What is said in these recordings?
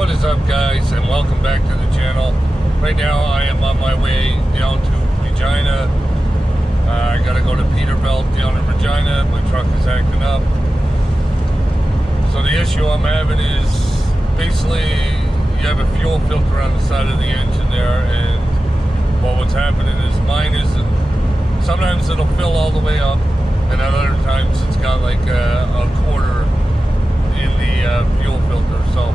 What is up, guys, and welcome back to the channel. Right now I am on my way down to Regina. I gotta go to Peterbilt down in Regina. My truck is acting up. So the issue I'm having is basically you have a fuel filter on the side of the engine there, and well, what's happening is mine isn't. Sometimes it'll fill all the way up, and at other times it's got like a quarter in the fuel filter. So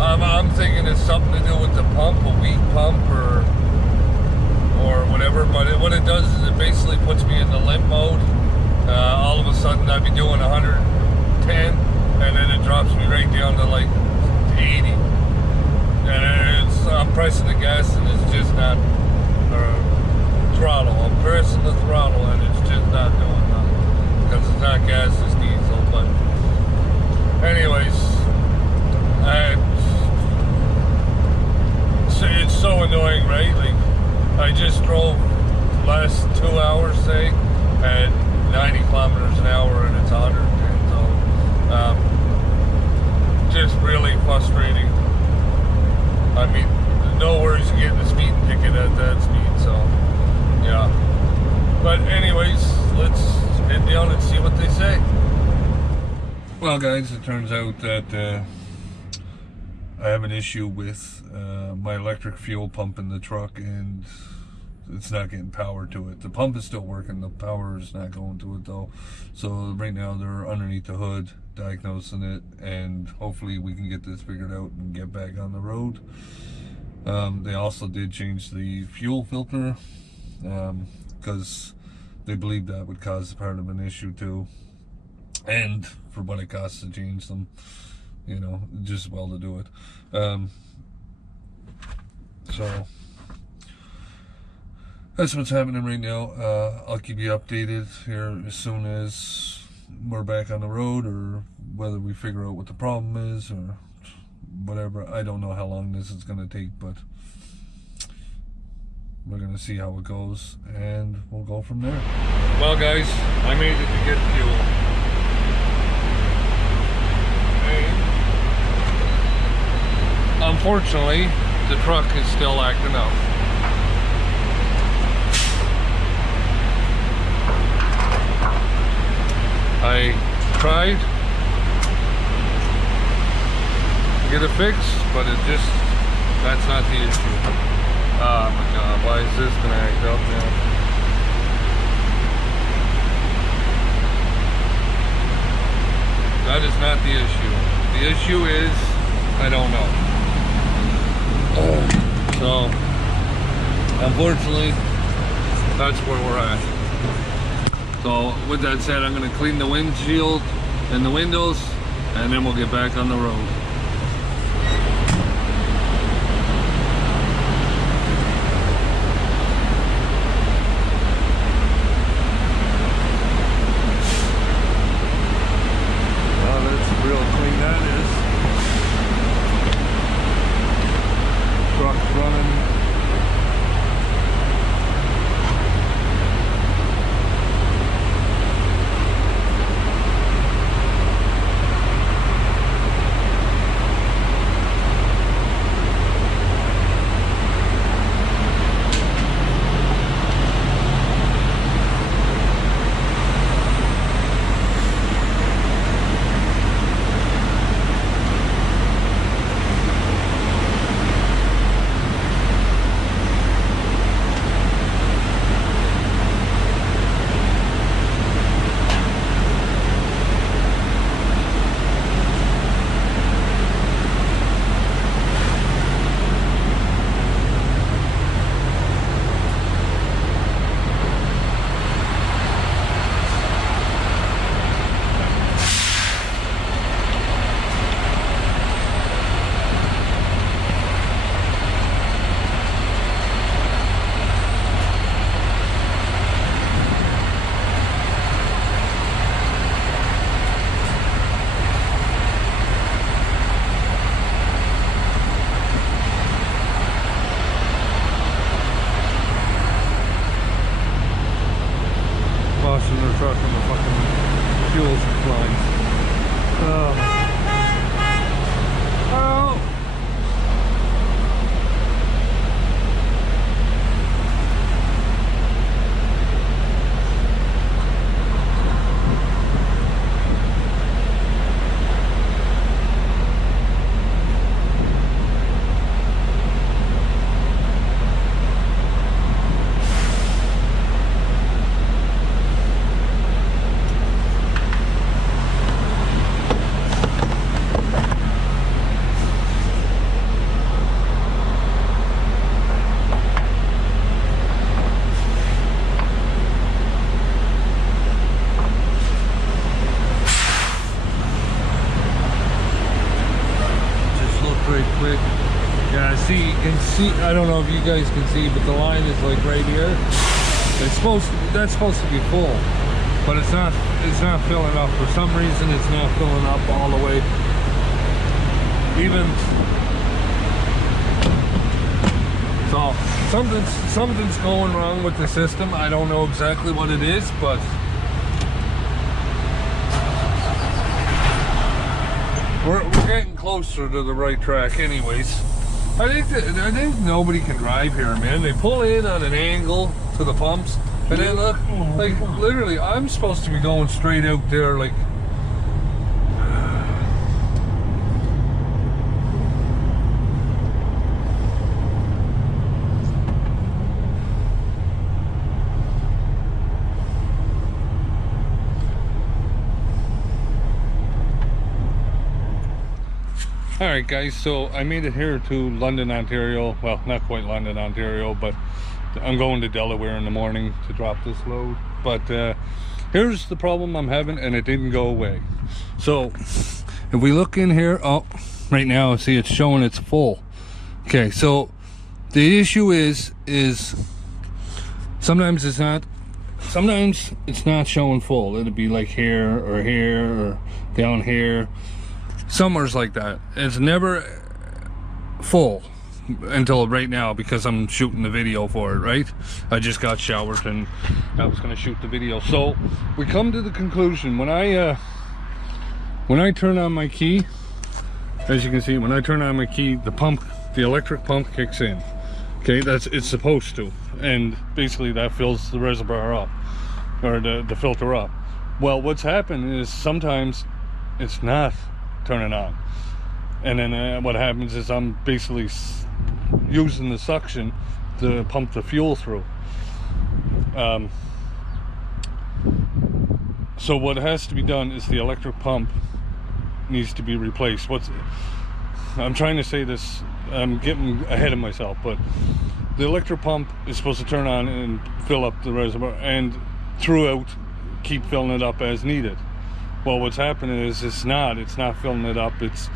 I'm thinking it's something to do with the pump, a weak pump or whatever. But what it does is it basically puts me in the limp mode. All of a sudden I'd be doing 110, and then it drops me right down to like 80. And I'm pressing the gas, and it's just not throttle. I'm pressing the throttle, and it's just not doing nothing because it's not gas, it's diesel. But anyways, it's so annoying, right? Like, I just drove the last 2 hours, say, at 90 kilometers an hour, and it's 110. So, just really frustrating. I mean, no worries of getting a speeding ticket at that speed. So, yeah. But anyways, let's head down and see what they say. Well, guys, it turns out that I have an issue with my electric fuel pump in the truck, and it's not getting power to it. The pump is still working, the power is not going to it though. So right now they're underneath the hood diagnosing it, and hopefully we can get this figured out and get back on the road. They also did change the fuel filter because they believe that would cause part of an issue too, and for what it costs to change them, you know, just well to do it. So that's what's happening right now. I'll keep you updated here as soon as we're back on the road, or whether we figure out what the problem is or whatever. I don't know how long this is going to take, but we're going to see how it goes, and we'll go from there. Well, guys, I made it to get fuel. Unfortunately, the truck is still acting up. I tried to get it fixed, but that's not the issue. Oh my God, why is this gonna act up now? That is not the issue. The issue is, I don't know. So, unfortunately, that's where we're at. So, with that said, I'm going to clean the windshield and the windows, and then we'll get back on the road. Well, that's real clean, that is. Truck's running. quick. Yeah, see, you can see, I don't know if you guys can see, but the line is like right here. It's supposed to, that's supposed to be full, but it's not filling up. For some reason, it's not filling up all the way. Even, so something's going wrong with the system. I don't know exactly what it is, but we're getting closer to the right track anyways. I think nobody can drive here, man. They pull in on an angle to the pumps, and then look, like literally, I'm supposed to be going straight out there, like. Alright guys, so I made it here to London, Ontario. Well, not quite London, Ontario, but I'm going to Delaware in the morning to drop this load. But here's the problem I'm having, and it didn't go away. So if we look in here, oh, right now, see it's showing it's full. Okay, so the issue is sometimes it's not showing full. It'll be like here or down here. Somewhere's like that. It's never full until right now because I'm shooting the video for it, right? I just got showered and I was gonna shoot the video. So we come to the conclusion when I turn on my key, as you can see, when I turn on my key, the electric pump kicks in. Okay, it's supposed to, and basically that fills the reservoir up, or the filter up. Well, what's happened is sometimes it's not turning on, and then what happens is I'm basically using the suction to pump the fuel through. So what has to be done is the electric pump needs to be replaced. I'm trying to say this, I'm getting ahead of myself, but the electric pump is supposed to turn on and fill up the reservoir, and throughout keep filling it up as needed. Well, what's happening is it's not filling it up. It's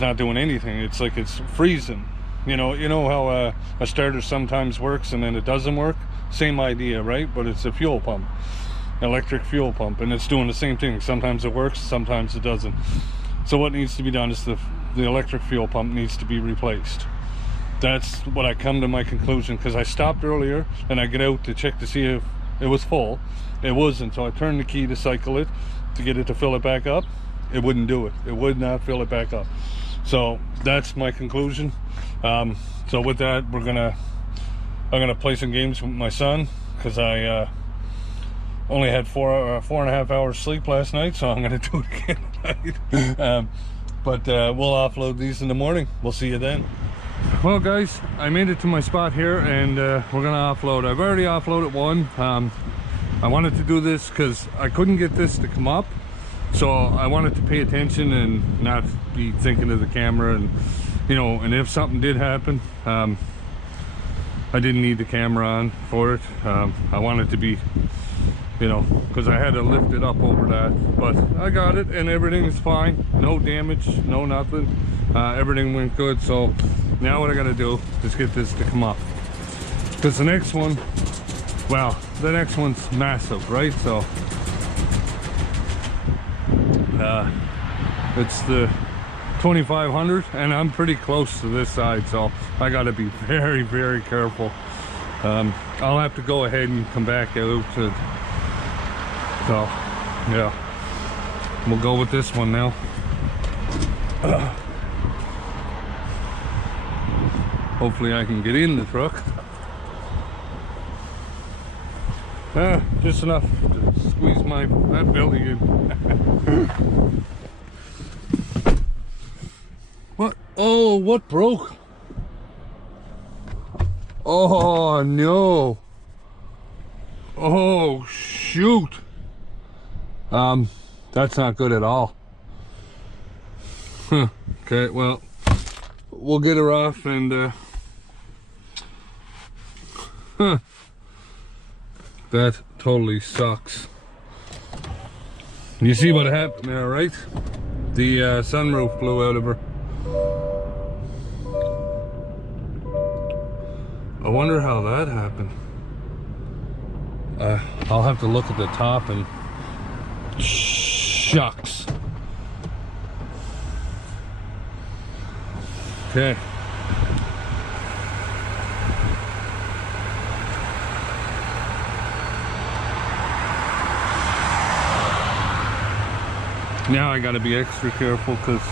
not doing anything. It's like it's freezing. You know how a starter sometimes works and then it doesn't work? Same idea, right? But it's a fuel pump, electric fuel pump, and it's doing the same thing. Sometimes it works, sometimes it doesn't. So what needs to be done is the electric fuel pump needs to be replaced. That's what I come to my conclusion, because I stopped earlier and I get out to check to see if it was full. It wasn't, so I turned the key to cycle it to get it to fill it back up. It wouldn't do it. It would not fill it back up. So that's my conclusion. So with that, I'm gonna play some games with my son, because I only had 4.5 hours sleep last night, so I'm gonna do it again tonight. But we'll offload these in the morning. We'll see you then. Well guys, I made it to my spot here, and we're gonna offload. I've already offloaded one. I wanted to do this because I couldn't get this to come up, so I wanted to pay attention and not be thinking of the camera, and and if something did happen, I didn't need the camera on for it. I wanted to be, because I had to lift it up over that, but I got it and everything is fine. No damage, no nothing. Everything went good. So now what I gotta do is get this to come up, because the next one, well, the next one's massive, right? So it's the 2500, and I'm pretty close to this side, so I got to be very, very careful. I'll have to go ahead and come back out to, so yeah, we'll go with this one now. Hopefully I can get in the truck. Just enough to squeeze that belly in. What? Oh, what broke? Oh no. Oh shoot. That's not good at all. Okay, well, we'll get her off, and that totally sucks. You see what happened there, right? The sunroof blew out of her. I wonder how that happened. I'll have to look at the top and shucks. Okay. Now I gotta be extra careful because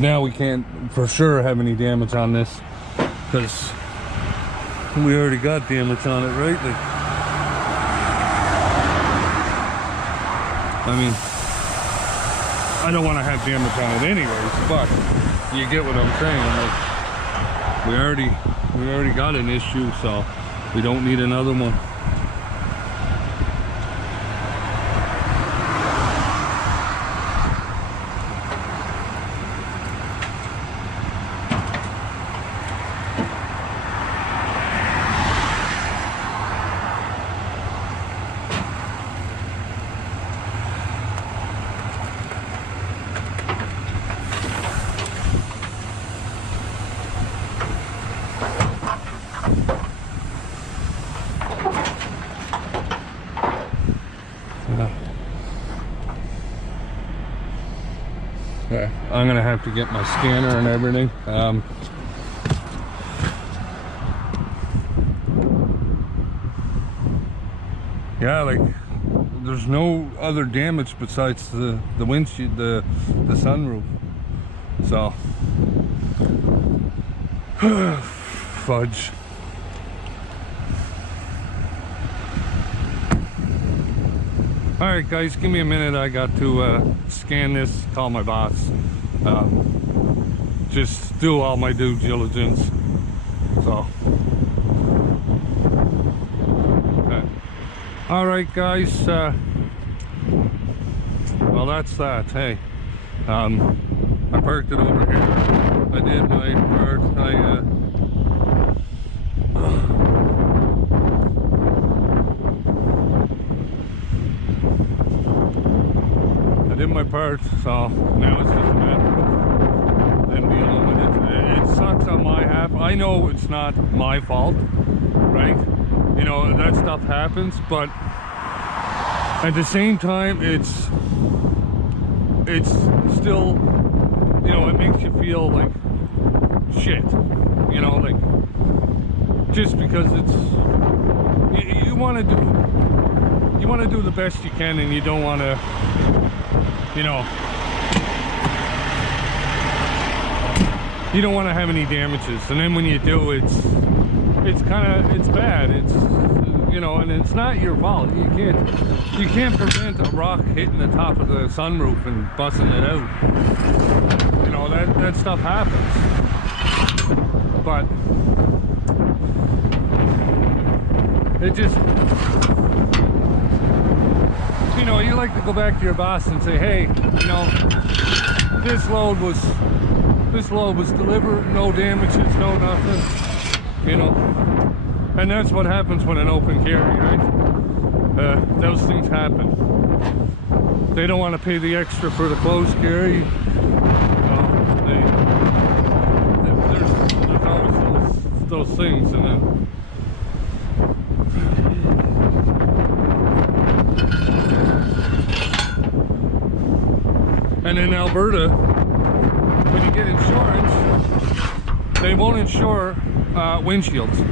now we can't for sure have any damage on this because we already got damage on it, right? Like, I mean, I don't want to have damage on it anyways, but you get what I'm saying. Like, we already got an issue, so we don't need another one. Okay, I'm gonna have to get my scanner and everything. Yeah, like there's no other damage besides the windshield, the sunroof. So fudge. All right, guys, give me a minute. I got to scan this, call my boss, just do all my due diligence. So, okay. All right, guys. Well, that's that. Hey, I parked it over here. I did my part. I did my part, so now it's just a matter of them dealing with it. It sucks on my half. I know it's not my fault, right? You know, that stuff happens, but at the same time, it's still, you know, it makes you feel like shit, you know, like, just because it's, you want to do the best you can, and you don't want to, you know, you don't want to have any damages, and then when you do, it's bad. It's, you know, and it's not your fault. You can't prevent a rock hitting the top of the sunroof and busting it out. You know, that stuff happens. But it just, you know, you like to go back to your boss and say, hey, you know, this load was delivered, no damages, no nothing, you know. And that's what happens when an open carry, right? Those things happen. They don't want to pay the extra for the closed carry. There's always those things, and then in Alberta, when you get insurance, they won't insure windshields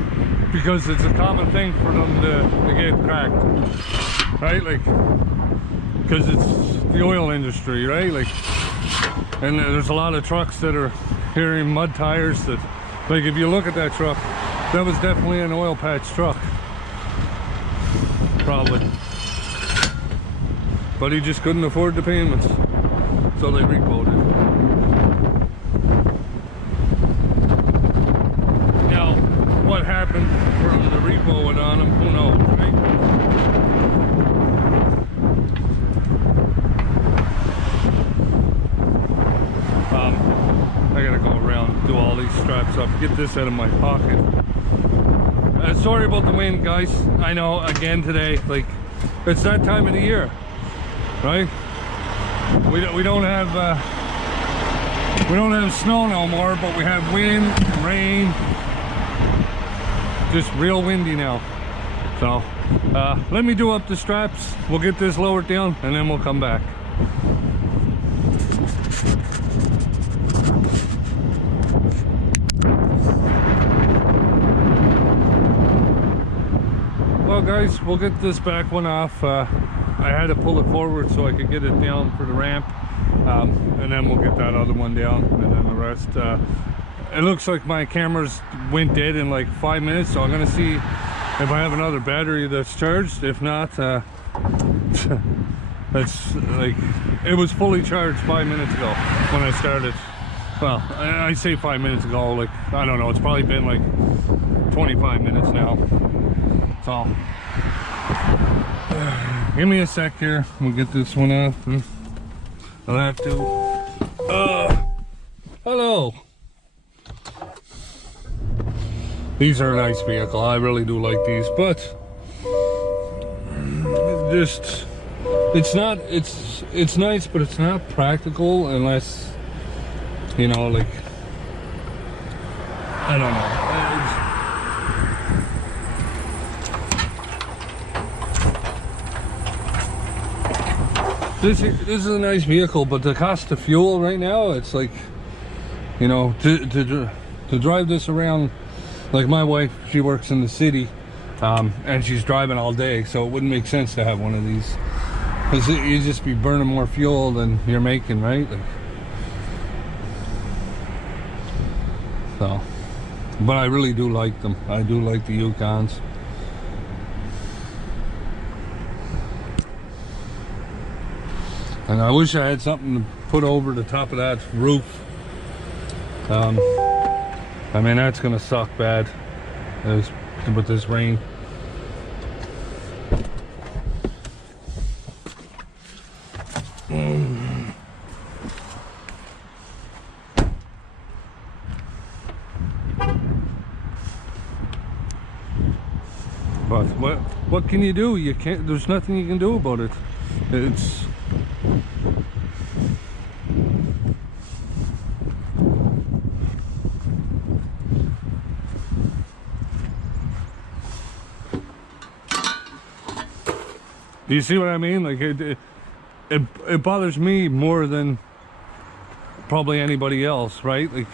because it's a common thing for them to get cracked, right? Like, because it's the oil industry, right? Like, and there's a lot of trucks that are carrying mud tires that, like, if you look at that truck, that was definitely an oil patch truck, probably, but he just couldn't afford the payments. So they repoed it. Now, what happened from the repo it on him, who knows, right? I gotta go around, do all these straps up, get this out of my pocket. Sorry about the wind, guys. I know, again today, like, it's that time of the year, right? We don't have snow no more, but we have wind, rain, just real windy now. So let me do up the straps. We'll get this lowered down, and then we'll come back. Well guys, we'll get this back one off. I had to pull it forward so I could get it down for the ramp, and then we'll get that other one down, and then the rest. It looks like my cameras went dead in like 5 minutes, so I'm gonna see if I have another battery that's charged. If not, that's like, it was fully charged 5 minutes ago when I started. Well, I say 5 minutes ago, like, I don't know, it's probably been like 25 minutes now. So give me a sec here, we'll get this one off. I'll have to hello. These are a nice vehicle, I really do like these, but just, it's nice, but it's not practical unless, you know, like, I don't know. This is a nice vehicle, but the cost of fuel right now, it's like, you know, to drive this around, like my wife, she works in the city, and she's driving all day, so it wouldn't make sense to have one of these, because you'd just be burning more fuel than you're making, right? Like, so, but I really do like them. I do like the Yukons. And I wish I had something to put over the top of that roof. I mean, that's gonna suck bad with this rain. But what can you do? You can't. There's nothing you can do about it. It's. Do you see what I mean? Like it bothers me more than probably anybody else, right? Like,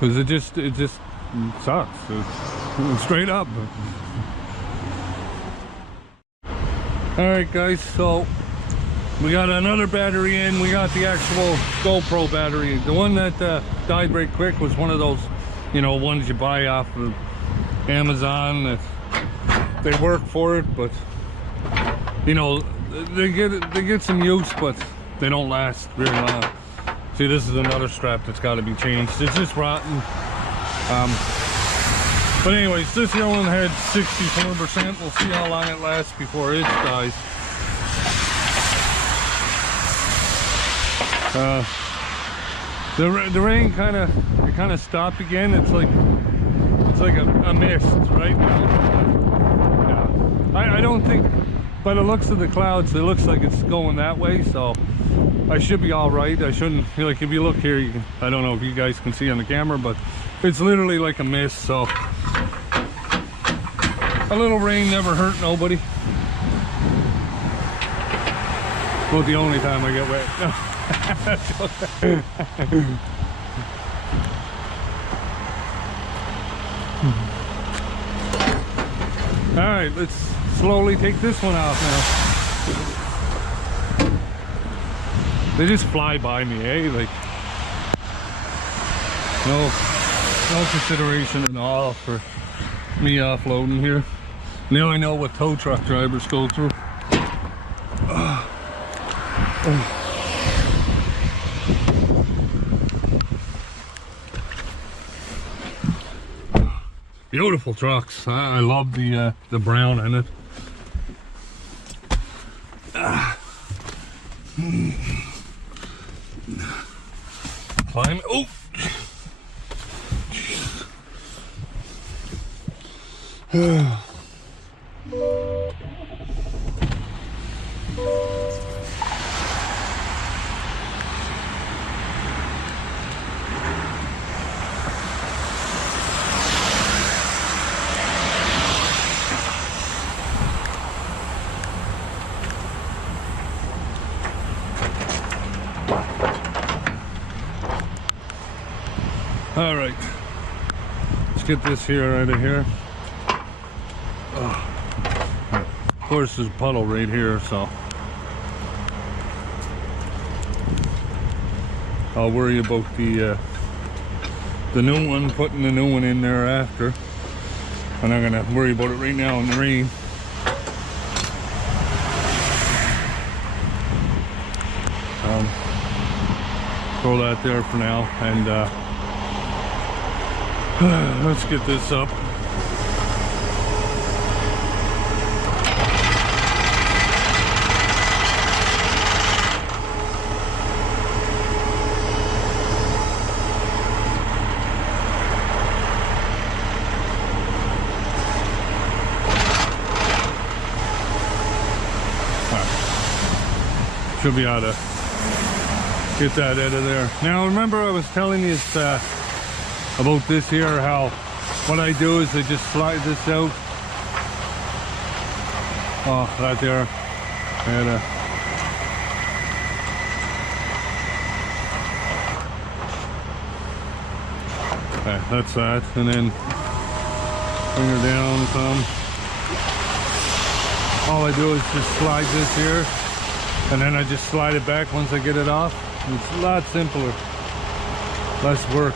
because it just sucks. It's straight up. All right, guys. So we got another battery in. We got the actual GoPro battery. The one that died very quick was one of those, you know, ones you buy off of Amazon. That they work for it, but you know, they get some use, but they don't last very long. See, this is another strap that's got to be changed. It's just rotten. But anyways, this here one had 64%. We'll see how long it lasts before it dies. The rain kind of stopped again. It's like a mist right now. Yeah, I don't think. By the looks of the clouds, it looks like it's going that way, so I should be all right. I shouldn't, like, if you look here, you can, I don't know if you guys can see on the camera, but it's literally like a mist, so a little rain never hurt nobody. Well, the only time I get wet. No. All right, let's slowly take this one off now. They just fly by me, eh? Like, no consideration at all for me offloading here. Now I know what tow truck drivers go through. Beautiful trucks. I love the brown in it. Climb. Oh, All right, let's get this here out of here. Of course, there's a puddle right here, so I'll worry about the new one, putting the new one in there after. I'm not gonna worry about it right now in the rain. Throw that there for now, and let's get this up. Should be able to get that out of there. Now remember I was telling you about this here, how what I do is I just slide this out. Oh, right there. And, okay, that's that. And then bring her down some. All I do is just slide this here, and then I just slide it back once I get it off. It's a lot simpler, less work.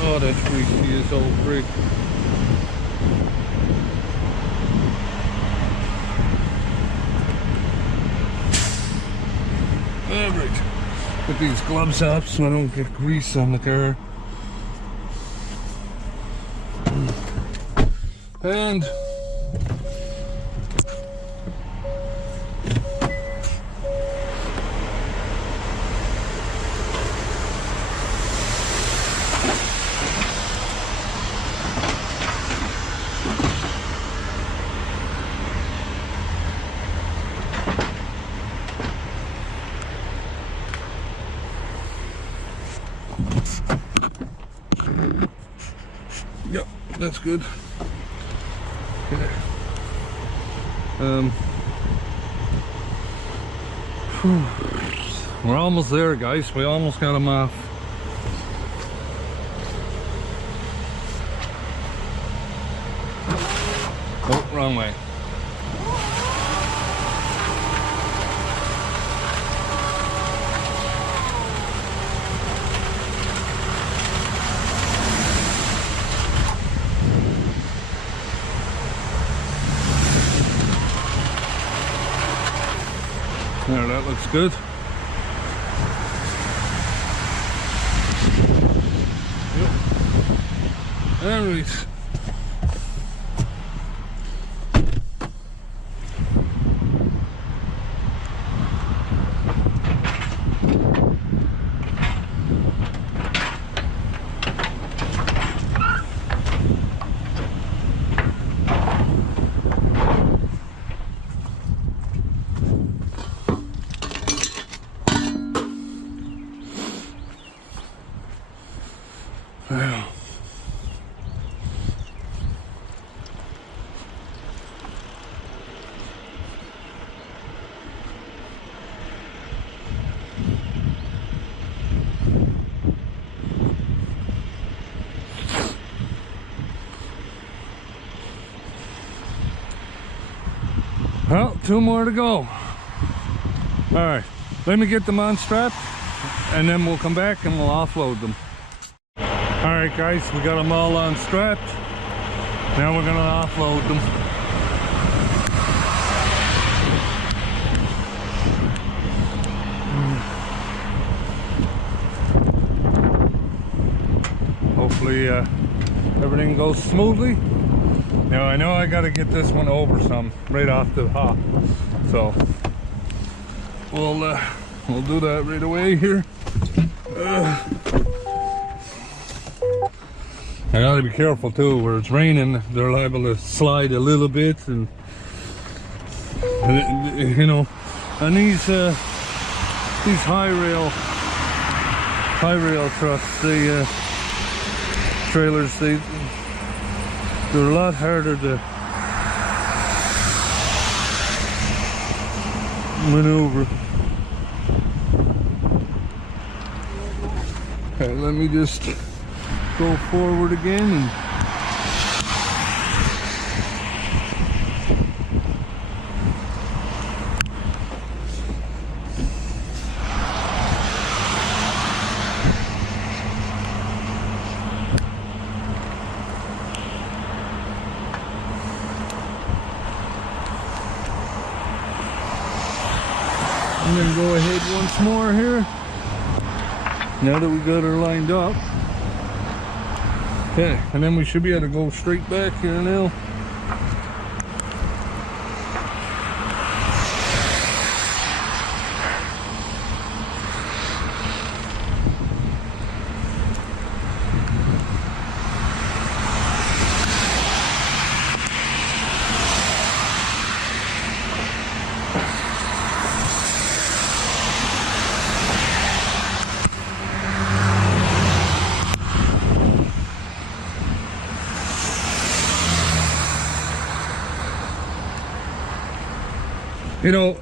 Oh, that's greasy as old brick. Alright, put these gloves up so I don't get grease on the car. And yep, that's good. Okay. We're almost there, guys. We almost got them off. Oh, wrong way. There, that looks good. Yep. All right. Well, 2 more to go. All right, let me get them unstrapped and then we'll come back and we'll offload them. All right guys, we got them all unstrapped. Now we're gonna offload them. Hopefully everything goes smoothly. Now I know I got to get this one over some right off the hop, so we'll do that right away here. I gotta be careful too. Where it's raining, they're liable to slide a little bit, and you know, and these high rail trucks, they trailers, they're a lot harder to maneuver. Okay, let me just go forward again and I'm gonna go ahead once more here now that we got her lined up. Okay, and then we should be able to go straight back here now. You know,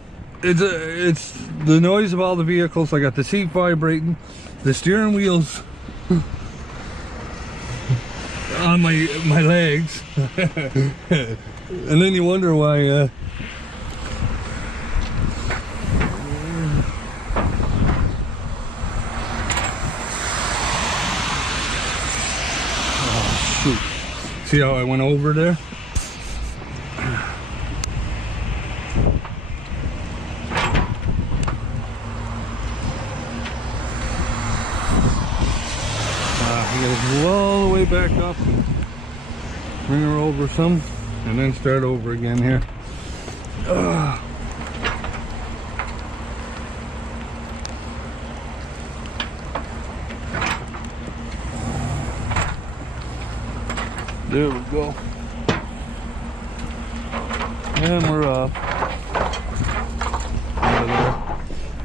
it's the noise of all the vehicles. I got the seat vibrating, the steering wheels on my legs, and then you wonder why. Oh shoot! See how I went over there? Go all the way back up and bring her over some and then start over again here. There we go. And we're up.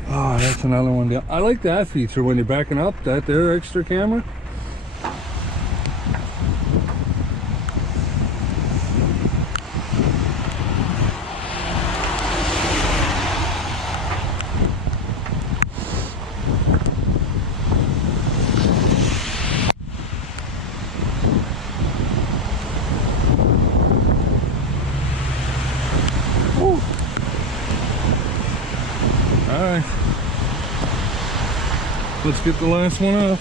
Oh, that's another one down. I like that feature when you're backing up, that there extra camera. Alright, let's get the last one up.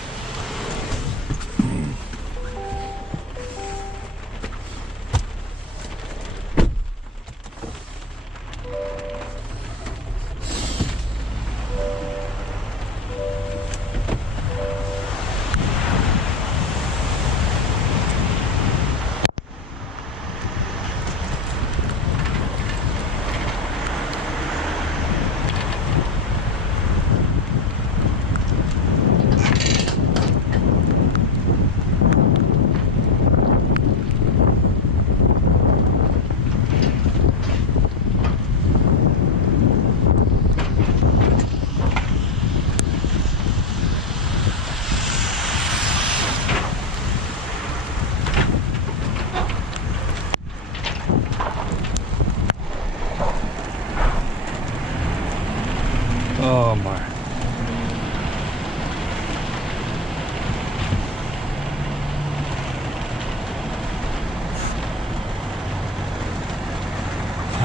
Oh my.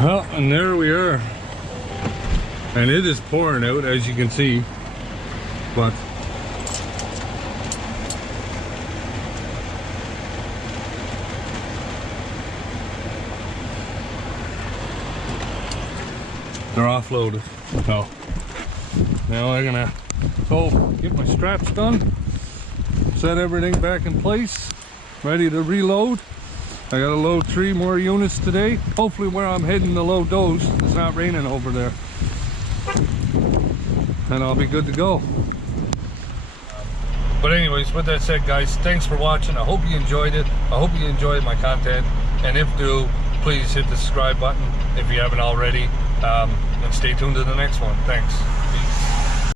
Well, and there we are. And it is pouring out, as you can see. But they're offloaded. So now I'm gonna go get my straps done, set everything back in place, ready to reload. I gotta load 3 more units today. Hopefully where I'm heading to load those, it's not raining over there. And I'll be good to go. But anyways, with that said, guys, thanks for watching. I hope you enjoyed it. I hope you enjoyed my content. And if do, please hit the subscribe button if you haven't already. And stay tuned to the next one. Thanks. Peace.